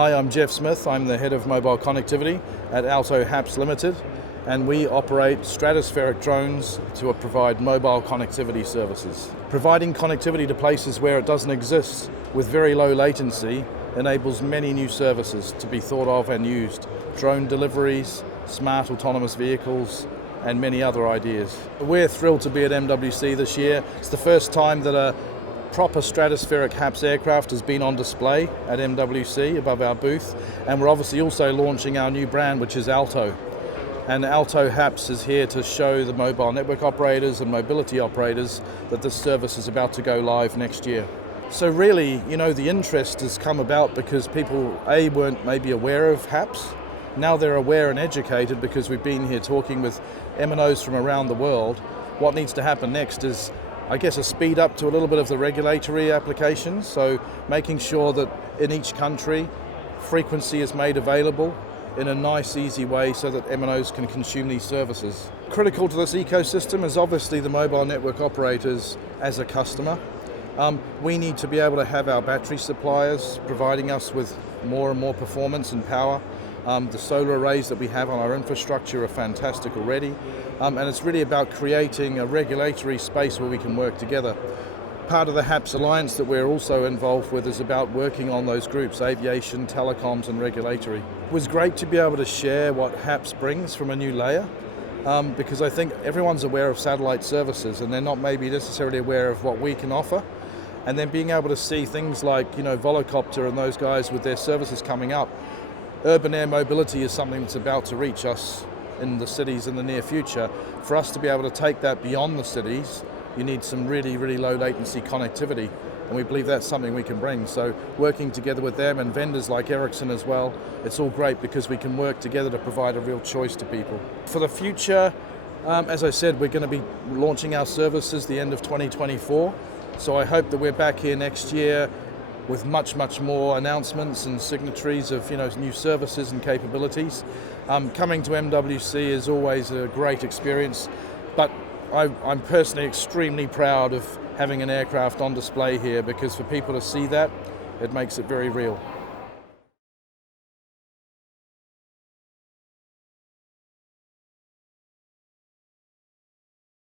Hi, I'm Jeff Smith. I'm the head of mobile connectivity at AALTO HAPS Ltd, and we operate stratospheric drones to provide mobile connectivity services. Providing connectivity to places where it doesn't exist with very low latency enables many new services to be thought of and used. Drone deliveries, smart autonomous vehicles, and many other ideas. We're thrilled to be at MWC this year. It's the first time that a proper stratospheric HAPS aircraft has been on display at MWC above our booth, and we're obviously also launching our new brand, which is AALTO. And AALTO HAPS is here to show the mobile network operators and mobility operators that this service is about to go live next year. So really, the interest has come about because people, weren't maybe aware of HAPS. Now they're aware and educated because we've been here talking with MNOs from around the world. What needs to happen next is, a speed up to a little bit of the regulatory applications, so making sure that in each country frequency is made available in a nice, easy way so that MNOs can consume these services. Critical to this ecosystem is obviously the mobile network operators as a customer. We need to be able to have our battery suppliers providing us with more and more performance and power. The solar arrays that we have on our infrastructure are fantastic already, and it's really about creating a regulatory space where we can work together. Part of the HAPS Alliance that we're also involved with is about working on those groups, aviation, telecoms and regulatory. It was great to be able to share what HAPS brings from a new layer, because I think everyone's aware of satellite services and they're not maybe necessarily aware of what we can offer. And then being able to see things like, Volocopter and those guys with their services coming up. Urban air mobility is something that's about to reach us in the cities in the near future. For us to be able to take that beyond the cities, you need some really, really low latency connectivity, and we believe that's something we can bring. So working together with them and vendors like Ericsson as well, it's all great because we can work together to provide a real choice to people. For the future, as I said, we're going to be launching our services the end of 2024. So I hope that we're back here next year with much, much more announcements and signatories of new services and capabilities. Coming to MWC is always a great experience, but I'm personally extremely proud of having an aircraft on display here, because for people to see that, it makes it very real.